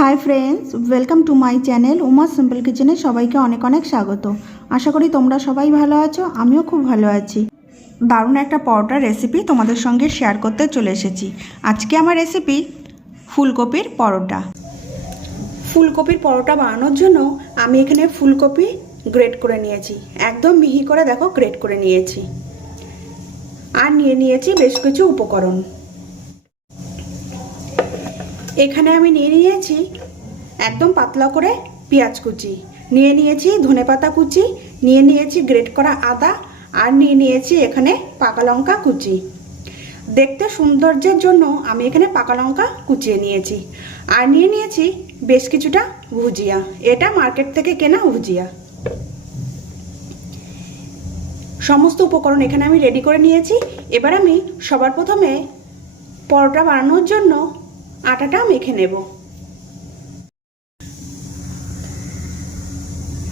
Hi friends welcome to my channel Uma simple কিচেনে সবাইকে অনেক অনেক স্বাগত। আশা করি তোমরা সবাই ভালো আছো, আমিও খুব ভালো আছি। দারুণ একটা পরোটার রেসিপি তোমাদের সঙ্গে শেয়ার করতে চলে এসেছি। আজকে আমার রেসিপি ফুলকপির পরোটা। ফুলকপির পরোটা বানানোর জন্য আমি এখানে ফুলকপি গ্রেট করে নিয়েছি। একদম মিহি করে দেখো গ্রেট করে নিয়েছি। আর নিয়ে নিয়েছি বেশ কিছু উপকরণ। এখানে আমি নিয়ে নিয়েছি একদম পাতলা করে পেঁয়াজ কুচি। নিয়ে নিয়েছি ধনেপাতা কুচি, নিয়ে নিয়েছি গ্রেট করা আদা, আর নিয়ে নিয়েছি এখানে পাকা লঙ্কা কুচি। দেখতে সৌন্দর্যের জন্য আমি এখানে পাকা লঙ্কা কুচিয়ে নিয়েছি। আর নিয়ে নিয়েছি বেশ কিছুটা ভুজিয়া। এটা মার্কেট থেকে কেনা ভুজিয়া। সমস্ত উপকরণ এখানে আমি রেডি করে নিয়েছি। এবার আমি সবার প্রথমে পরোটা বানানোর জন্য আটাটা মেখে নেব।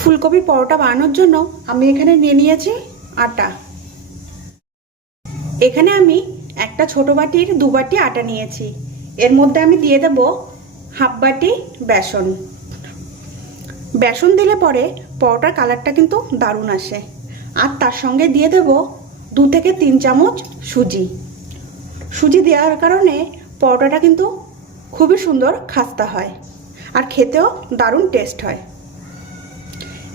ফুলকপির পরোটা বানানোর জন্য আমি এখানে নিয়ে নিয়েছি আটা। এখানে আমি একটা ছোট বাটির দু বাটি আটা নিয়েছি। এর মধ্যে আমি দিয়ে দেব হাফ বাটি বেসন। বেসন দিলে পরে পরোটার কালারটা কিন্তু দারুণ আসে। আর তার সঙ্গে দিয়ে দেব দু থেকে তিন চামচ সুজি। সুজি দেওয়ার কারণে পরোটাটা কিন্তু খুবই সুন্দর খাস্তা হয় আর খেতেও দারুণ টেস্ট হয়।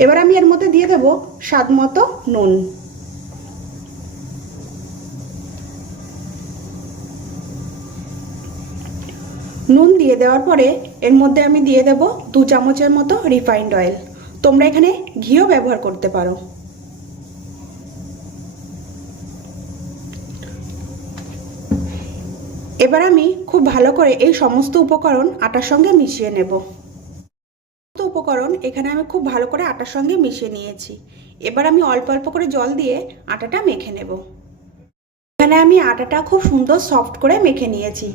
এবার আমি এর মধ্যে দিয়ে দেব স্বাদ মতো নুন। নুন দিয়ে দেওয়ার পরে এর মধ্যে আমি দিয়ে দেব দু চামচের মতো রিফাইন্ড অয়েল তোমরা এখানে ঘিও ব্যবহার করতে পারো। এবার আমি খুব ভালো করে এই সমস্ত উপকরণ আটার সঙ্গে মিশিয়ে নেব। সমস্ত উপকরণ এখানে আমি খুব ভালো করে আটার সঙ্গে মিশিয়ে নিয়েছি। এবার আমি অল্প অল্প করে জল দিয়ে আটাটা মেখে নেব। এখানে আমি আটাটা খুব সুন্দর সফট করে মেখে নিয়েছি।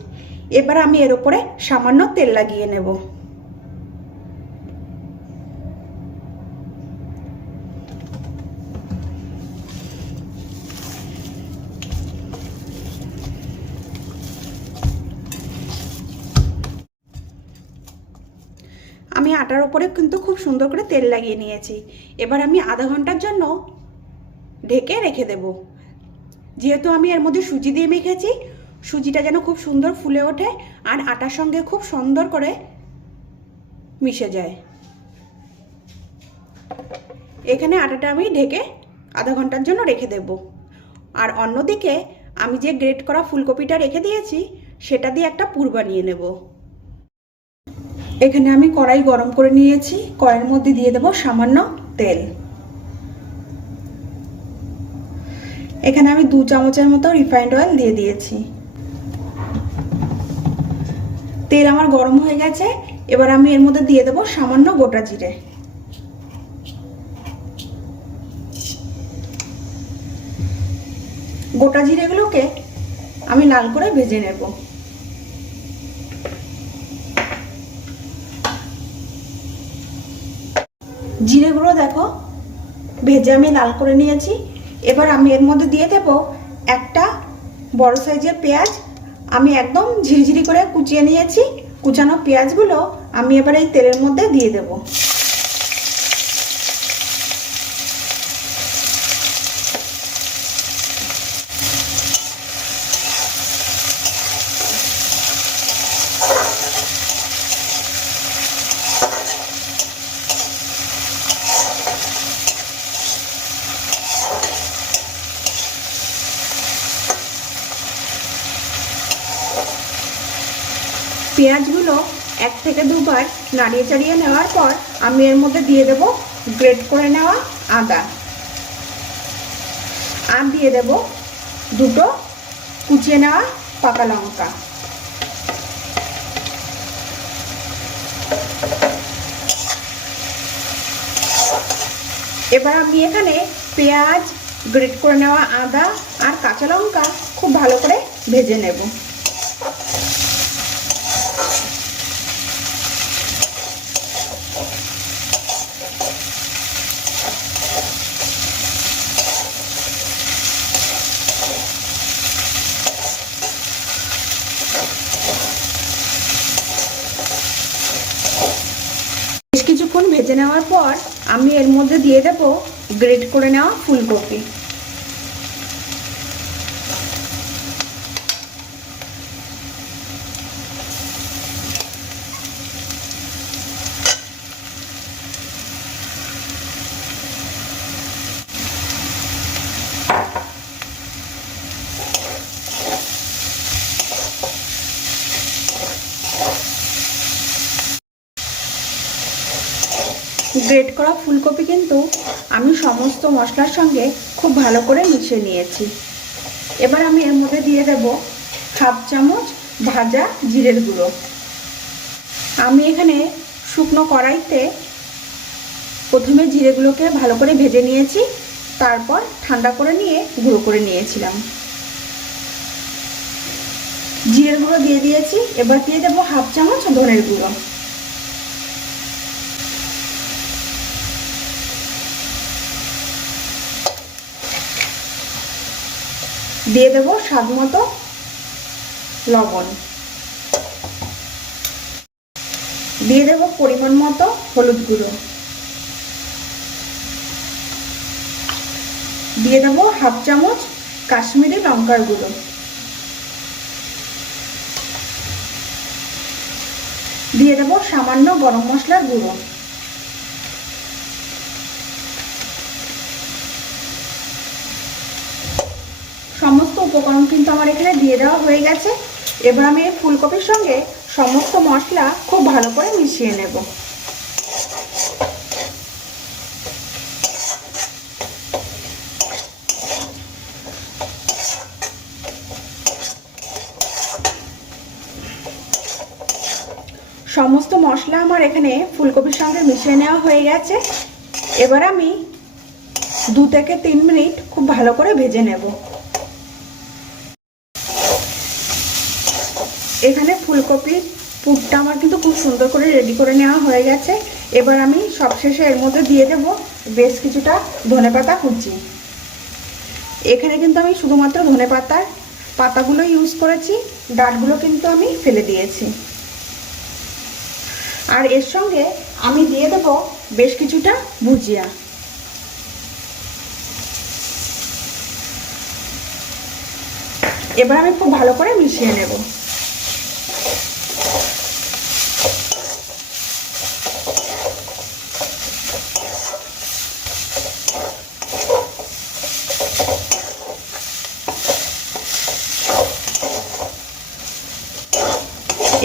এবার আমি এর উপরে সামান্য তেল লাগিয়ে নেব। আমি আটার ওপরে কিন্তু খুব সুন্দর করে তেল লাগিয়ে নিয়েছি। এবার আমি আধা ঘণ্টার জন্য ঢেকে রেখে দেব। যেহেতু আমি এর মধ্যে সুজি দিয়ে মেখেছি, সুজিটা যেন খুব সুন্দর ফুলে ওঠে আর আটার সঙ্গে খুব সুন্দর করে মিশে যায়। এখানে আটাটা আমি ঢেকে আধা ঘণ্টার জন্য রেখে দেব। আর অন্যদিকে আমি যে গ্রেট করা ফুলকপিটা রেখে দিয়েছি, সেটা দিয়ে একটা পুর বানিয়ে নেব। এখানে আমি কড়াই গরম করে নিয়েছি। কড়াইয়ের মধ্যে দিয়ে দেব সামান্য তেল। এখানে আমি দু চামচের মতো রিফাইন্ড অয়েল দিয়ে দিয়েছি। তেল আমার গরম হয়ে গেছে। এবার আমি এর মধ্যে দিয়ে দেব সামান্য গোটা জিরে। গোটা জিরেগুলোকে আমি লাল করে ভেজে নেব। জিরে গুঁড়ো দেখো, ভেজে আমি লাল করে নিয়েছি। এবার আমি এর মধ্যে দিয়ে দেব একটা বড় সাইজের পেঁয়াজ। আমি একদম ঝিরিঝিরি করে কুচিয়ে নিয়েছি। কুচানো পেঁয়াজগুলো আমি এবার এই তেলের মধ্যে দিয়ে দেব। পেঁয়াজগুলো এক থেকে দুবার নাড়িয়ে চাড়িয়ে নেওয়ার পর আমি এর মধ্যে দিয়ে দেব গ্রেট করে নেওয়া আদা। আর দিয়ে দেব দুটো কুচিয়ে নেওয়া পাকা লঙ্কা। এবার আমি এখানে পেঁয়াজ গ্রেট করে নেওয়া আদা আর কাঁচা লঙ্কা খুব ভালো করে ভেজে নেব। কিছুক্ষণ ভেজে নেওয়ার পর আমি এর মধ্যে দিয়ে দেবো গ্রেট করে নেওয়া ফুলকপি। গ্রেট করা ফুলকপি কিন্তু আমি সমস্ত মশলার সঙ্গে খুব ভালো করে মিশিয়ে নিয়েছি। এবার আমি এর মধ্যে দিয়ে দেব হাফ চামচ ভাজা জিরের গুঁড়ো। আমি এখানে শুকনো কড়াইতে প্রথমে জিরেগুলোকে ভালো করে ভেজে নিয়েছি, তারপর ঠান্ডা করে নিয়ে গুঁড়ো করে নিয়েছিলাম। জিরের গুঁড়ো দিয়ে দিয়েছি, এবার দিয়ে দেবো হাফ চামচ ধনের গুঁড়ো। দিয়ে দেব স্বাদ মতো লবণ। দিয়ে দেব পরিমাণ মতো হলুদ গুঁড়ো। দিয়ে দেব হাফ চামচ কাশ্মীরি লঙ্কার গুঁড়ো। দিয়ে দেব সামান্য গরম মশলার গুঁড়ো সমস্ত উপকরণ কিন্তু আমার এখানে দিয়ে দেওয়া হয়ে গেছে। এবার আমি এই ফুলকপির সঙ্গে সমস্ত মশলা খুব ভালো করে মিশিয়ে নেব। সমস্ত মশলা আমার এখানে ফুলকপির সঙ্গে মিশিয়ে নেওয়া হয়ে গেছে। এবার আমি দু থেকে তিন মিনিট খুব ভালো করে ভেজে নেব। এখানে ফুলকপির পুরটা আমার কিন্তু খুব সুন্দর করে রেডি করে নেওয়া হয়ে গেছে। এবার আমি সবশেষে এর মধ্যে দিয়ে দেব বেশ কিছুটা ধনে পাতা কুচি। এখানে কিন্তু আমি শুধুমাত্র ধনে পাতার পাতাগুলো ইউজ করেছি ডাটগুলো কিন্তু আমি ফেলে দিয়েছি। আর এর সঙ্গে আমি দিয়ে দেব বেশ কিছুটা ভুজিয়া। এবার আমি খুব ভালো করে মিশিয়ে নেব।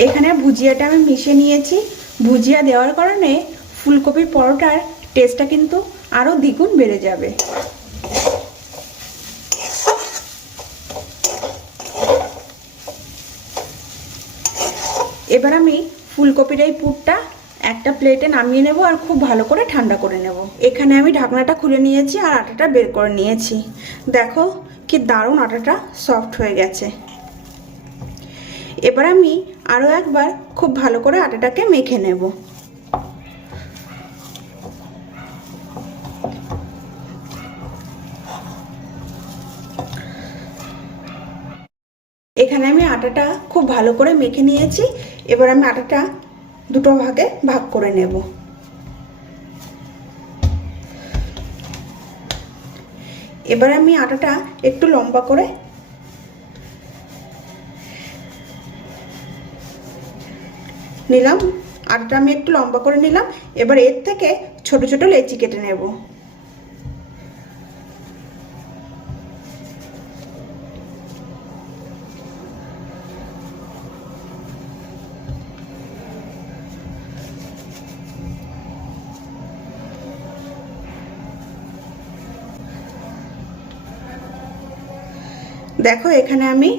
এখানে ভুজিয়াটা আমি মিশিয়ে নিয়েছি। ভুজিয়া দেওয়ার কারণে ফুলকপির পরোটার টেস্টটা কিন্তু আরও দ্বিগুণ বেড়ে যাবে। এবার আমি ফুলকপির এই পুরটা একটা প্লেটে নামিয়ে নেব আর খুব ভালো করে ঠান্ডা করে নেব। এখানে আমি ঢাকনাটা খুলে নিয়েছি আর আটাটা বের করে নিয়েছি। দেখো কি দারুণ আটাটা সফট হয়ে গেছে। এবার আমি আরও একবার খুব ভালো করে আটাটাকে মেখে নেব। এখানে আমি আটাটা খুব ভালো করে মেখে নিয়েছি। এবার আমি আটাটা দুটো ভাগে ভাগ করে নেব। এবার আমি আটাটা একটু লম্বা করে নিলাম। আটাটা আমি একটু লম্বা করে নিলাম। এবার এর থেকে ছোট ছোট লেচি কেটে নেব। দেখো, এখানে আমি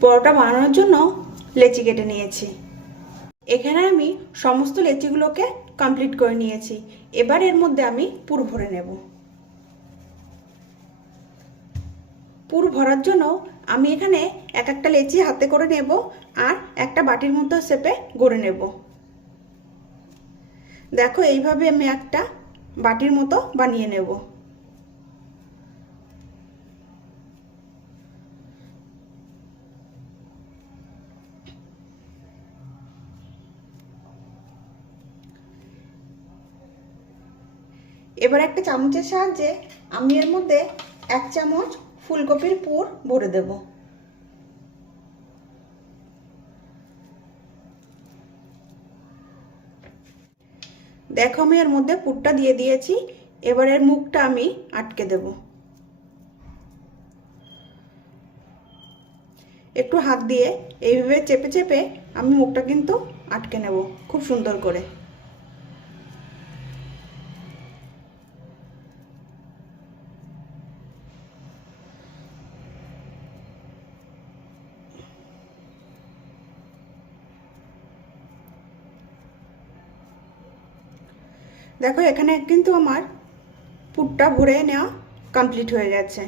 পরোটা বানানোর জন্য লেচি কেটে নিয়েছি। এখানে আমি সমস্ত লেচিগুলোকে কমপ্লিট করে নিয়েছি। এবার এর মধ্যে আমি পুর ভরে নেব। পুর ভরার জন্য আমি এখানে এক একটা লেচি হাতে করে নেব আর একটা বাটির মধ্যে সেপে গড়ে নেব। দেখো এইভাবে আমি একটা বাটির মতো বানিয়ে নেব। এবার একটা চামচের সাহায্যে আমি এর মধ্যে এক চামচ ফুলকপির পুর ভরে দেব। দেখো আমি এর মধ্যে পুরটা দিয়ে দিয়েছি, এবার এর মুখটা আমি আটকে দেব। একটু হাত দিয়ে এইভাবে চেপে চেপে আমি মুখটা কিন্তু আটকে নেব, খুব সুন্দর করে। দেখো, এখানে কিন্তু আমার পুরটা ভরে নেওয়া কমপ্লিট হয়ে গেছে।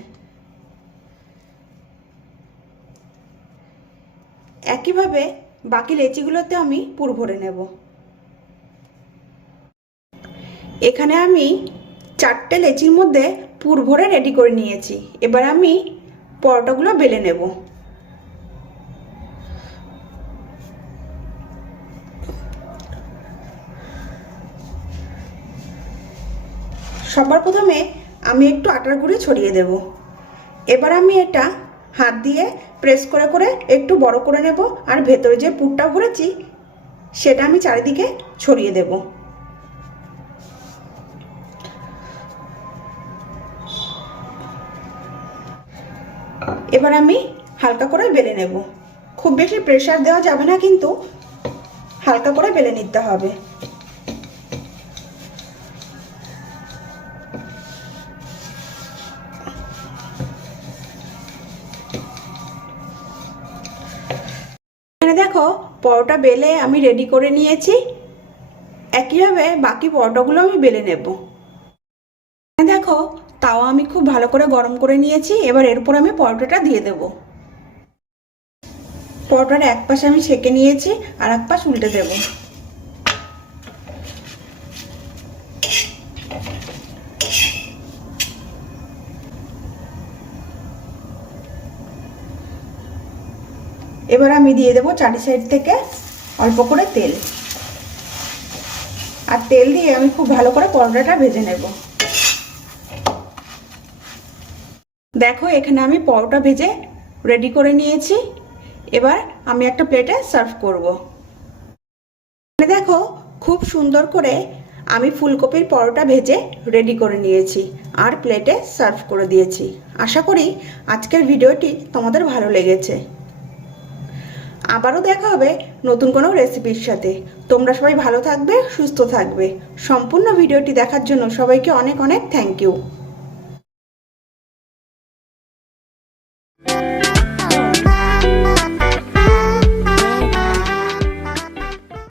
একইভাবে বাকি লেচিগুলোতে আমি পুর ভরে নেব। এখানে আমি চারটে লেচির মধ্যে পুর ভরে রেডি করে নিয়েছি। এবার আমি পরোটাগুলো বেলে নেব। সবার প্রথমে আমি একটু আটার গুঁড়ি ছড়িয়ে দেব। এবার আমি এটা হাত দিয়ে প্রেস করে করে একটু বড় করে নেব আর ভেতরে যে পুরটা ভরেছি সেটা আমি চারিদিকে ছড়িয়ে দেব। এবার আমি হালকা করে বেলে নেব। খুব বেশি প্রেশার দেওয়া যাবে না কিন্তু হালকা করে বেলে নিতে হবে। দেখো, পরোটা বেলে আমি রেডি করে নিয়েছি। একইভাবে বাকি পরোটাগুলো আমি বেলে নেব। দেখো, তাও আমি খুব ভালো করে গরম করে নিয়েছি, এবার এর উপর আমি পরোটাটা দিয়ে দেব। পরোটার এক পাশে আমি সেকে নিয়েছি আর এক পাশ উল্টে দেব। এবার আমি দিয়ে দেবো চারি সাইড থেকে অল্প করে তেল। আর তেল দিয়ে আমি খুব ভালো করে পরোটাটা ভেজে নেব। দেখো, এখানে আমি পরোটা ভেজে রেডি করে নিয়েছি। এবার আমি একটা প্লেটে সার্ভ করব। দেখো, খুব সুন্দর করে আমি ফুলকপির পরোটা ভেজে রেডি করে নিয়েছি আর প্লেটে সার্ভ করে দিয়েছি। আশা করি আজকের ভিডিওটি তোমাদের ভালো লেগেছে। আবারও দেখা হবে নতুন কোনো রেসিপির সাথে। তোমরা সবাই ভালো থাকবে, সুস্থ থাকবে। সম্পূর্ণ ভিডিওটি দেখার জন্য সবাইকে অনেক অনেক থ্যাংক ইউ